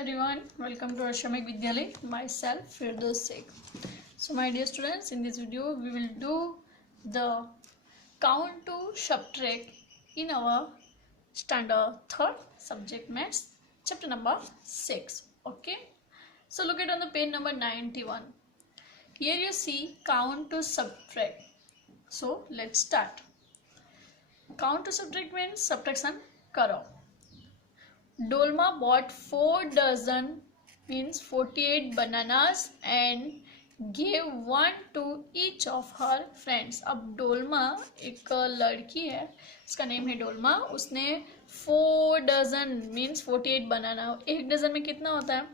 everyone, welcome to Ashamik Vidyalay. Myself Firdaus Sheikh. So my dear students, in this video we will do the count to subtract in our standard 3rd subject maths chapter number 6. Okay, so look at on the page number 91. Here you see count to subtract. So let's start. Count to subtract means subtraction karo. Dolma bought 4 dozen means 48 bananas and gave one to each of her friends. अब डोलमा एक लड़की है, उसका name है डोलमा. उसने 4 dozen means 48 बनाना. एक dozen में कितना होता है?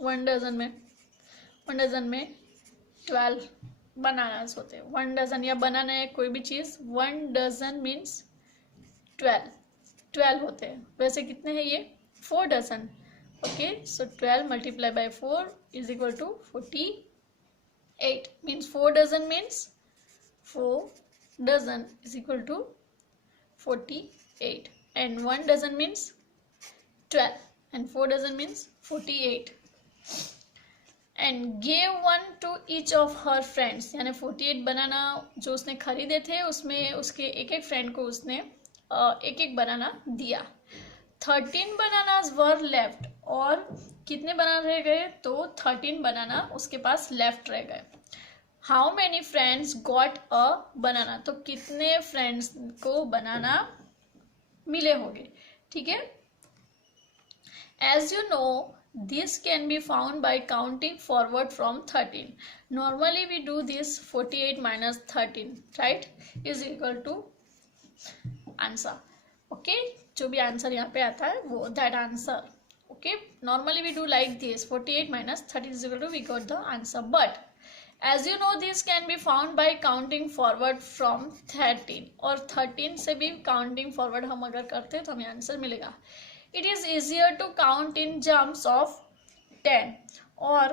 1 डजन में 12 बनानास होते हैं. 1 डजन या बनाना है कोई भी चीज़, 1 डजन मीन्स 12 होते हैं. वैसे कितने हैं ये? 4 dozen. Okay, so 12 multiply by 4 is equal to 48 means 4 dozen means 4 dozen is equal to 48 and 1 dozen means 12 and 4 dozen means 48 and gave one to each of her friends. यानी 48 बनाना जो उसने खरीदे थे उसमें उसके एक एक फ्रेंड को उसने एक एक बनाना दिया. 13 बनानास वर लेफ्ट. और कितने बनाना रह गए? तो 13 बनाना उसके पास लेफ्ट रह गए. How many friends got a banana. तो कितने फ्रेंड्स को बनाना मिले होंगे. ठीक है. As you know this can be found by counting forward from 13. Normally we do this 48 minus 13, right, is equal to answer. Okay, जो भी आंसर यहाँ पे आता है वो that answer. Okay, normally we do like this 48 minus 13 is equal to, we got the answer. But as you know this can be found by counting forward from 13. और 13 से भी counting forward हम अगर करते हैं तो हमें आंसर मिलेगा. It is easier to count in jumps of 10. और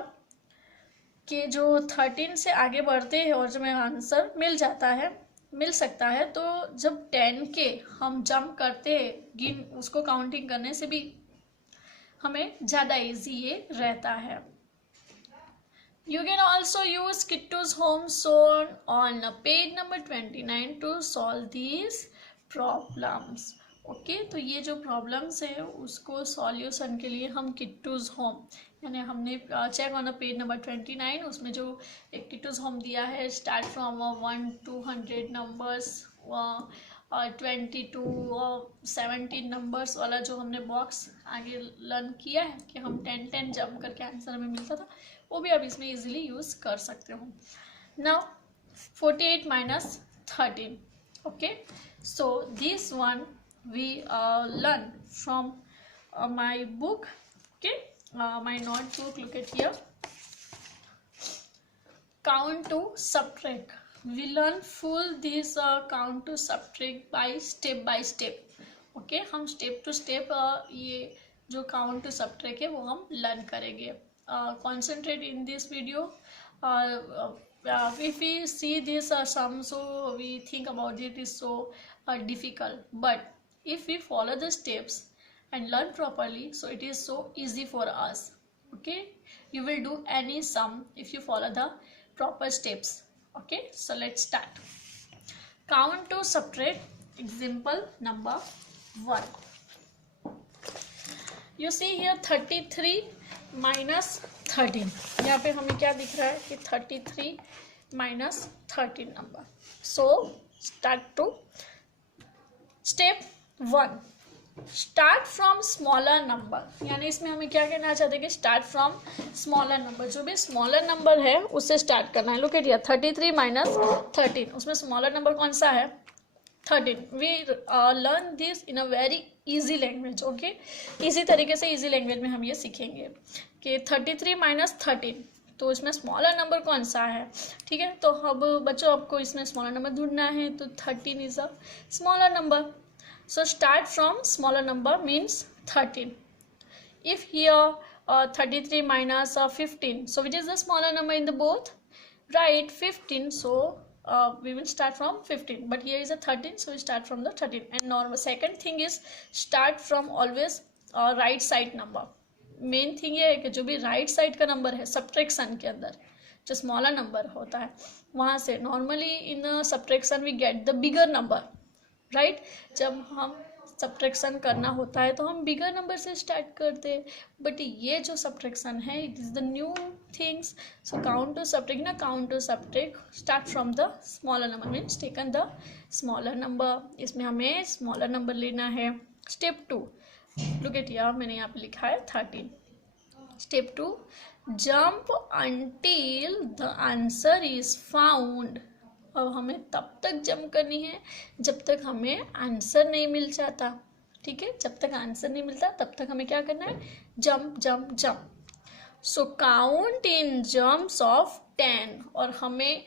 के जो 13 से आगे बढ़ते हैं और जो हमें आंसर मिल सकता है तो जब 10 के हम जंप करते हैं गिन उसको काउंटिंग करने से भी हमें ज़्यादा इजी ये रहता है. You can also use Kittu's home shown on page number 29 to solve these problems. Okay, तो ये जो प्रॉब्लम्स है उसको सॉल्यूशन के लिए हम किट्टूज होम यानी हमने check on the page number 29 उसमें जो एक किट्टूज होम दिया है स्टार्ट फ्रॉम 1 to 100 नंबर्स 22 और 17 नंबर्स वाला जो हमने बॉक्स आगे लर्न किया है कि हम 10 जंप करके आंसर हमें मिलता था, वो भी आप इसमें इजीली यूज़ कर सकते हो. Now 48 minus 13. Okay, so this one we learn from my book. Okay, my notebook, look at here. Count to subtract. We learn full this count to subtract by step. Okay, हम step to step ये जो count to subtract है वो हम learn करेंगे. Concentrate in this video. If we see this sum, so we think about it is so difficult, but if we follow the steps and learn properly, so it is so easy for us. Okay, you will do any sum if you follow the proper steps. Okay, so let's start. Count to subtract example number 1. You see here 33 minus 13. यहाँ पे हमें क्या दिख रहा है कि 33 minus 13 number. So start to step 1. Start from smaller number. यानी इसमें हमें क्या कहना चाहते हैं कि स्टार्ट फ्रॉम स्मॉलर नंबर. जो भी स्मॉलर नंबर है उससे स्टार्ट करना है. Look at here 33 minus 13. उसमें स्मॉलर नंबर कौन सा है? 13. We learn this in a very easy language. Okay, इसी तरीके से इजी लैंग्वेज में हम ये सीखेंगे कि 33 minus 13 तो इसमें स्मॉलर नंबर कौन सा है. ठीक है, तो अब बच्चों आपको इसमें स्मॉलर नंबर ढूंढना है तो 13 is a smaller number. So start from smaller number means 13. If here 33 minus 15, so which is the smaller number in the both? Right, 15. So we will start from 15. But here is a 13, so we start from the 13. And normal second thing is start from always right side number. Main thing ये है कि जो भी right side का number है subtraction के अंदर, जो स्मॉलर नंबर होता है वहाँ से normally in subtraction we get the bigger number, right. जब हम सब्ट्रैक्शन करना होता है तो हम बिगर नंबर से स्टार्ट करते हैं, बट ये जो सब्ट्रैक्शन है it is the new things. So count to subtract ना, count to subtract start from the smaller number means taken the smaller number. इसमें हमें स्मॉलर नंबर लेना है। स्टेप 2, लुक एट हियर, मैंने यहाँ पे लिखा है 13। Step 2, jump until the answer is found. अब हमें तब तक जंप करनी है जब तक हमें आंसर नहीं मिल जाता, ठीक है। जब तक आंसर नहीं मिलता तब तक हमें क्या करना है, jump jump jump. So count in jumps of 10, और हमें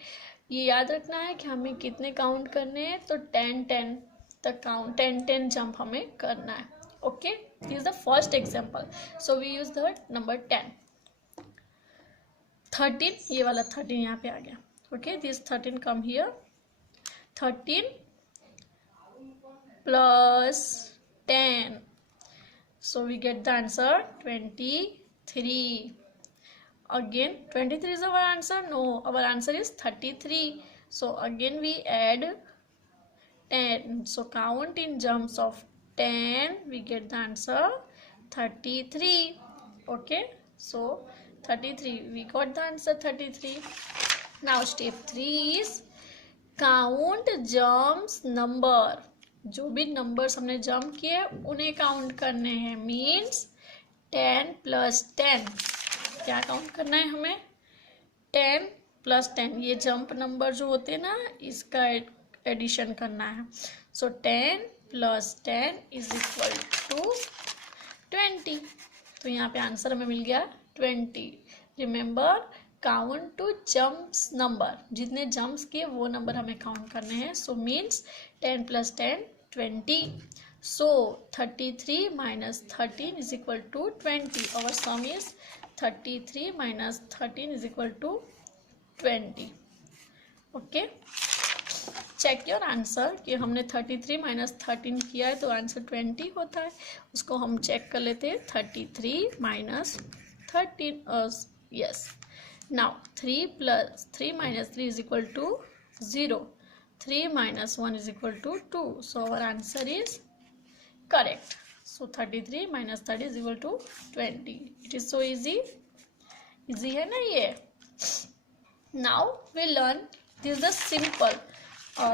ये याद रखना है कि हमें कितने काउंट करने हैं, तो 10 तक काउंट, 10 जंप हमें करना है। Okay, this is the first example. So we use the number 10। 13, ये वाला 13 यहाँ पे आ गया। Okay, this 13 come here. 13 plus 10. So we get the answer 23. Again, 23 is our answer? No, our answer is 33. So again we add 10. So count in jumps of 10. We get the answer 33. Okay, so 33. We got the answer 33. Now step 3 is count jumps number. जो भी numbers हमने jump किए उन्हें count करने हैं, means 10 + 10। क्या count करना है हमें, 10 + 10। ये जंप नंबर जो होते हैं ना, इसका एडिशन करना है। सो 10 + 10 = 20। तो यहाँ पे आंसर हमें मिल गया 20। Remember, count to jumps number, जितने जंप्स किए वो नंबर हमें काउंट करने हैं। So means 10 + 10 20। सो 33 - 13 = 20। our sum is 33 - 13 = 20। Okay, check your answer कि हमने 33 - 13 किया है तो आंसर 20 होता है। उसको हम चेक कर लेते हैं। 33 - 13, yes. Now 3 + 3 - 3 = 0. 3 - 1 = 2. So our answer is correct. So 33 - 30 = 20. It is so easy. Easy है ना ये? Now we learn this is the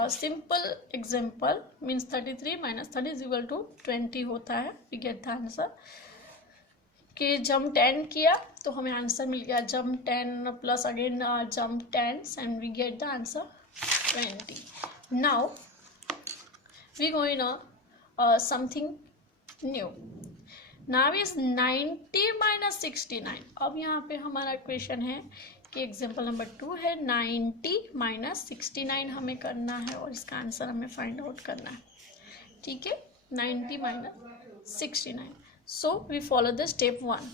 simple example, means 33 - 30 = 20 होता है। We get the answer. कि जंप 10 किया तो हमें आंसर मिल गया jump 10 plus again jump 10 and we get the answer 20. Now we going something new. Now is 90 - 69. अब यहाँ पे हमारा क्वेश्चन है कि एग्जाम्पल नंबर 2 है 90 - 69 हमें करना है और इसका आंसर हमें फाइंड आउट करना है, ठीक है। 90 - 69. So we follow the step 1.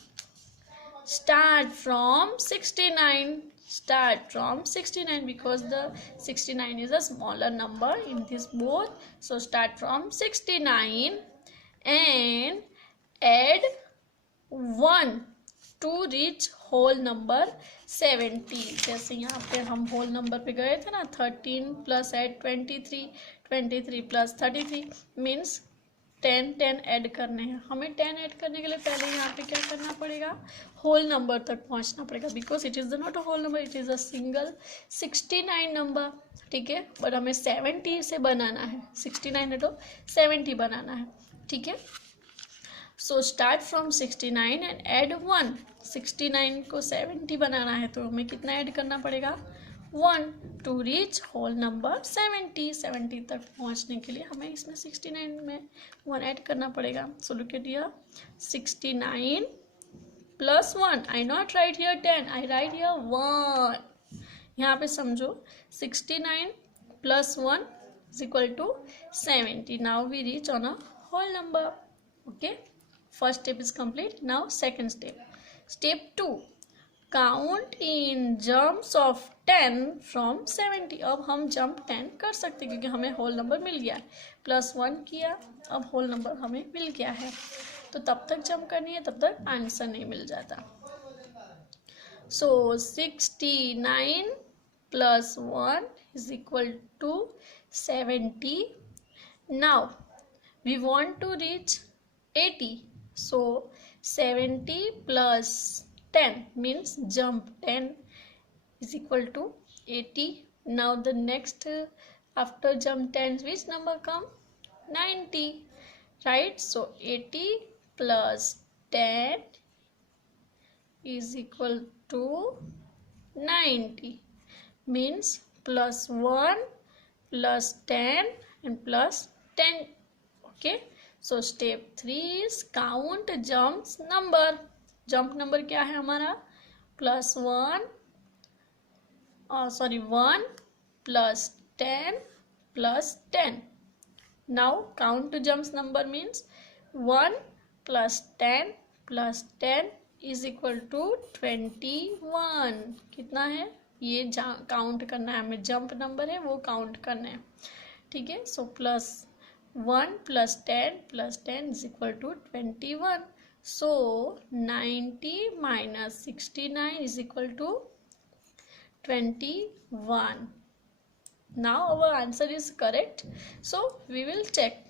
Start from 69. Start from 69 because the 69 is a smaller number in this both. So start from 69 and add 1 to reach whole number 70. जैसे यहाँ पे हम whole number पे गए थे ना, 13 plus add 23, 23 plus 33 means 10 add करने हैं हमें। 10 ऐड करने के लिए पहले यहाँ पे क्या करना पड़ेगा, होल नंबर तक पहुँचना पड़ेगा, because it is not a whole number, it is a single 69 number, ठीक है। बट हमें 70 से बनाना है, 69 है तो 70 बनाना है, ठीक है। So start from 69 and add 1. 69 को 70 बनाना है तो हमें कितना ऐड करना पड़ेगा, 1 टू रीच होल नंबर 70. 70 तक पहुंचने के लिए हमें इसमें 69 में 1 ऐड करना पड़ेगा. So look at here, 69 + 1. I not write here 10, I write here 1. यहाँ पे समझो 69 + 1 = 70. Now we reach on a whole number. Okay, first step is complete. Now second step. Step 2, count in jumps of 10 from 70. अब हम jump 10 कर सकते क्योंकि हमें whole number मिल गया है. +1 किया, अब होल नंबर हमें मिल गया है. तो तब तक जंप करनी है, तब तक आंसर नहीं मिल जाता. So 69 plus 1 is equal to 70. Now we want to reach 80. So 70 plus 10 means jump 10 is equal to 80. Now the next after jump 10, which number come? 90, right? So 80 plus 10 is equal to 90, means plus 1 plus 10 and plus 10. Okay, so step 3 is count jumps number. Jump number क्या है हमारा? plus 1 1 plus 10 plus 10. Now count to jumps number means 1 plus 10 plus 10 is equal to 21. कितना है ये count करना है हमें, jump number है वो काउंट करना है. ठीक है, सो plus 1 plus 10 plus 10 is equal to 21. So 90 minus 69 is equal to 21. Now our answer is correct. So we will check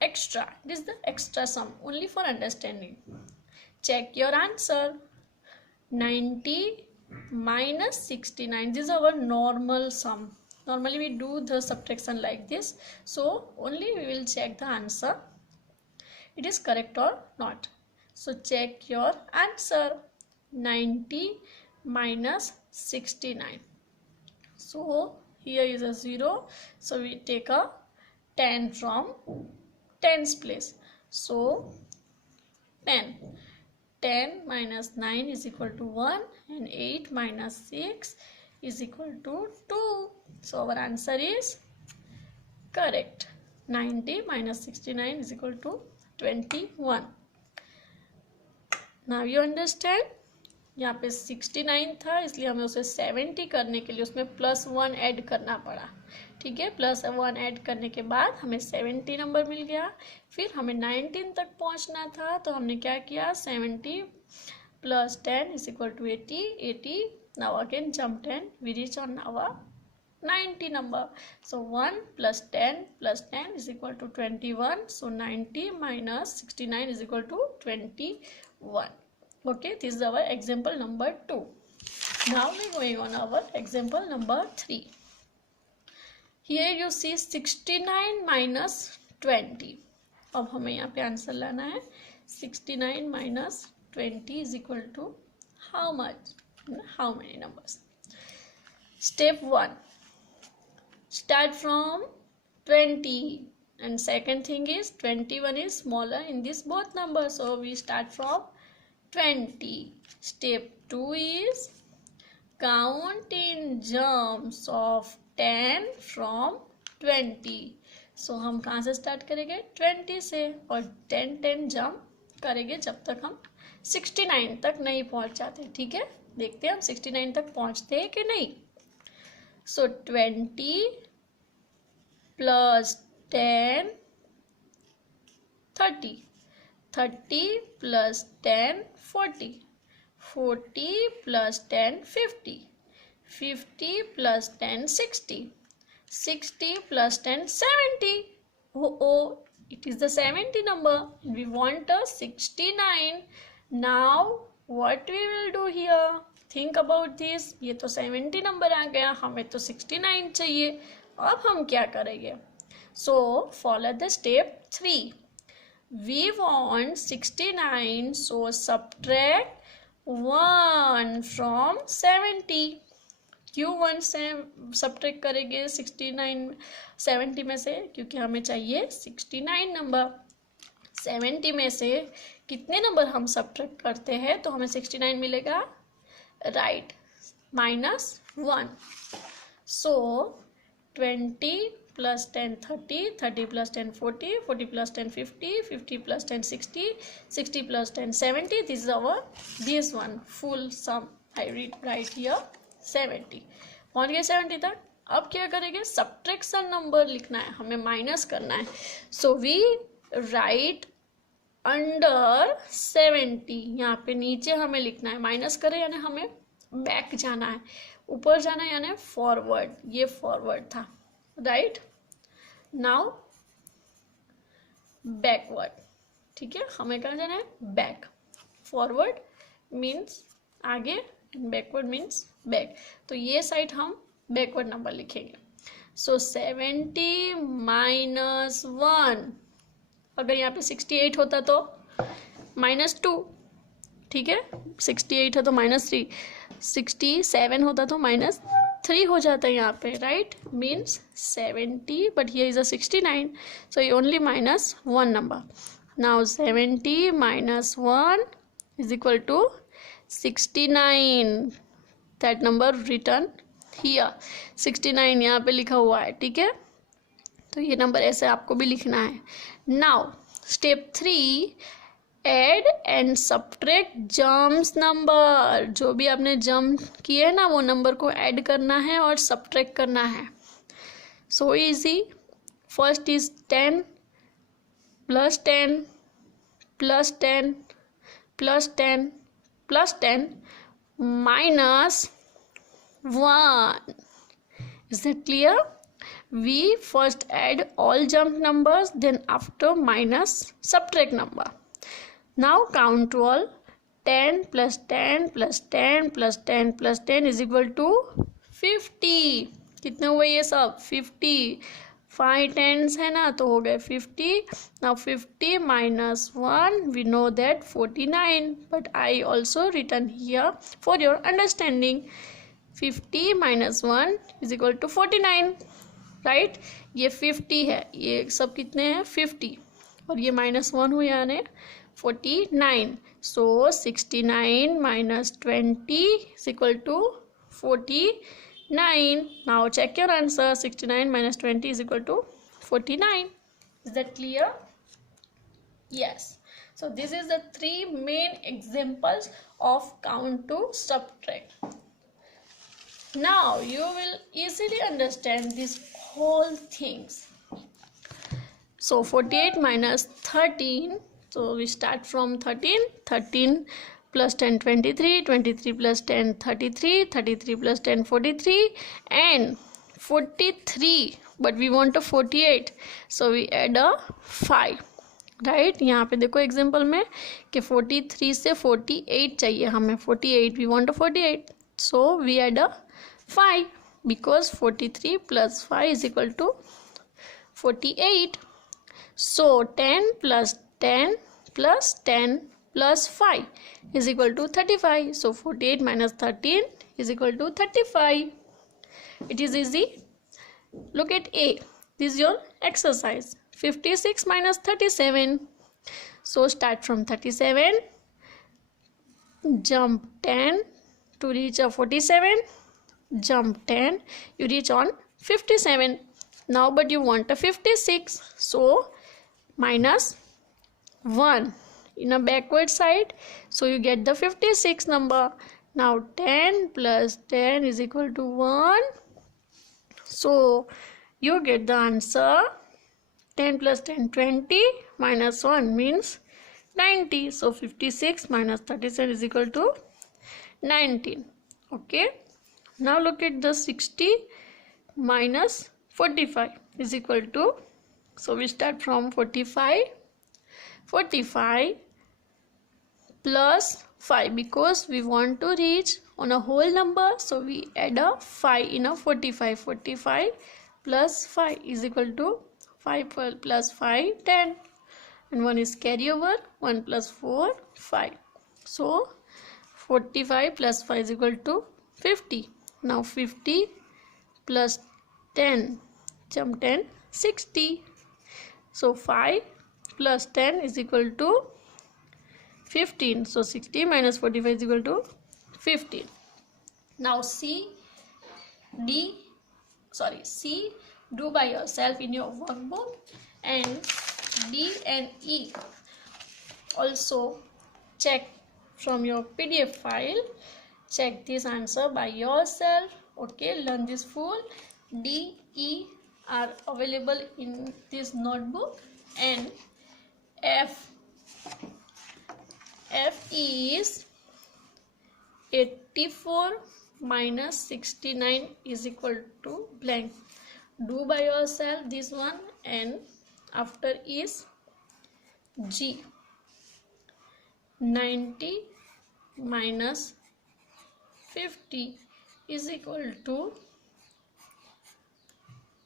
extra. This is the extra sum only for understanding. Check your answer. 90 minus 69. This is our normal sum. Normally we do the subtraction like this. So only we will check the answer. It is correct or not. So check your answer. 90 minus 69. So here is a 0. So we take a 10 from tens place. So 10 minus 9 is equal to 1 and 8 minus 6 is equal to 2. So our answer is correct. 90 minus 69 is equal to 21. Now you understand. यहाँ पे 69 था इसलिए हमें उसे 70 करने के लिए उसमें प्लस 1 ऐड करना पड़ा. ठीक है, प्लस 1 ऐड करने के बाद हमें 70 नंबर मिल गया. फिर हमें 19 तक पहुंचना था तो हमने क्या किया, 70 plus 10 is equal to 80. Now again jump 10, we reach on our 90 number. So 1 plus 10 plus 10 is equal to 21. So 90 minus 69 is equal to 21. Okay, this is our example number 2. Now we are going on our example number 3. Here you see 69 minus 20. अब हमें यहाँ पे answer लाना है. 69 minus 20 is equal to how much? How many numbers? Step 1. Start from 20. And second thing is 21 is smaller in this both numbers. So we start from 20. Step 2 is count in jumps of 10 from 20. So हम कहाँ से start करेंगे, 20 से, और 10 jump करेंगे जब तक हम 69 तक नहीं पहुंच जाते. ठीक है, देखते हैं हम 69 तक पहुंचते हैं कि नहीं. सो 20 plus 10 30 plus 10 40 plus 10 50 plus 10 60 plus 10 70. Oh, it is the 70 number. We want a 69. Now what we will do here? Think about this. ये तो 70 नंबर आ गया, हमें तो 69 चाहिए. अब हम क्या करेंगे? So follow the step 3. We want 69. So subtract 1 from 70. क्यों 1 से सब्ट्रैक्ट करेंगे 70 में से? क्योंकि हमें चाहिए 69 नंबर. 70 में से कितने नंबर हम सब्ट्रैक्ट करते हैं तो हमें 69 मिलेगा, right, -1. So 20 plus 10 30 plus 10 40 plus 10 50 plus 10 60 plus 10 70. this one full sum I write here 70. पहुंच गए 70 तक. अब क्या करेंगे, सब्ट्रैक्शन नंबर लिखना है, हमें माइनस करना है. सो वी राइट अंडर 70, यहाँ पे नीचे हमें लिखना है, माइनस करें यानी हमें बैक जाना है, ऊपर जाना है यानी फॉरवर्ड, ये फॉरवर्ड था, राइट। नाउ बैकवर्ड, ठीक है, हमें कहाँ जाना है, बैक। फॉरवर्ड मीन्स आगे, बैकवर्ड मीन्स बैक, तो ये साइड हम बैकवर्ड नंबर लिखेंगे। सो 70 माइनस 1, अगर यहाँ पे 68 होता तो -2, ठीक है, 68 है तो -3, 67 होता तो -3 हो जाता है यहाँ पे, right, means 70, but here is a 69, so ये only -1 number. Now 70 minus 1 is equal to 69, that number return here, 69 यहाँ पे लिखा हुआ है, ठीक है, तो ये नंबर ऐसे आपको भी लिखना है। Now step 3, add and subtract jumps number, जो भी आपने जम किए ना वो नंबर को ऐड करना है और सब्ट्रैक्ट करना है। So easy, first is 10 plus 10 plus 10 plus 10 plus 10 minus 1. Is that clear? We first add all jump numbers, then after minus subtract number. Now count all. 10 plus 10 plus 10 plus 10 plus 10 is equal to 50. कितने हुए ये सब, 50, 5 tens है ना, तो हो गए 50. Now 50 minus 1, we know that 49, but I also written here for your understanding. 50 minus 1 is equal to 49, right, ये 50 है, ये सब कितने हैं 50, और ये -1 हुए यानी 49, सो 69 minus 20 is equal to 49. Now check your answer, 69 minus 20 is equal to 49. Is that clear? Yes. So this is the 3 main examples of count to subtract. Now you will easily understand these whole things. So 48 minus 13, so we start from 13, 13 plus 10 23, 23 plus 10 33, 33 plus 10 43, and 43, but we want a 48, so we add a 5, right. यहाँ पे देखो example में कि 43 से 48 चाहिए हमें, 48, we want a 48, so we add a 5, because 43 plus 5 is equal to 48. So 10 plus 10 plus 10 plus 5 is equal to 35. So 48 minus 13 is equal to 35. It is easy. Look at A. This is your exercise. 56 minus 37. So start from 37. Jump 10 to reach a 47. Jump 10, you reach on 57. Now but you want a 56, so minus 1 in a backward side, so you get the 56 number. Now 10 plus 10 is equal to 1, so you get the answer. 10 plus 10 20, minus 1 means 90, so 56 minus 37 is equal to 19. Okay, now look at the 60 minus 45 is equal to, so we start from 45, 45 plus 5, because we want to reach on a whole number, so we add a 5 in a 45, 45 plus 5 is equal to 5 plus 5 10, and 1 is carry over, 1 plus 4 5, so 45 plus 5 is equal to 50. Now 50 plus 10, jump 10, 60. So 5 plus 10 is equal to 15. So 60 minus 45 is equal to 15. Now C, do by yourself in your workbook, and D and E also check from your PDF file. Check this answer by yourself. Okay, learn this full. D, E are available in this notebook, and F F is 84 minus 69 is equal to blank. Do by yourself this one. And after is G. 90 minus 50 is equal to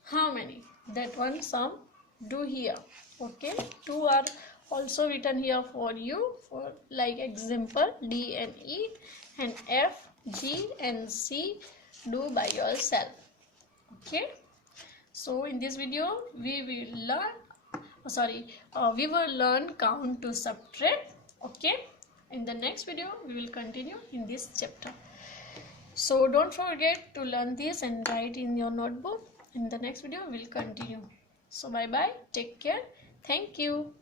how many? That one sum do here. Okay, 2 are also written here for you for like example. D and E and F, G and C do by yourself. Okay, so in this video we will learn we will learn count to subtract. Okay, in the next video we will continue in this chapter. So don't forget to learn this and write in your notebook. In the next video we'll continue. So bye bye, take care, thank you.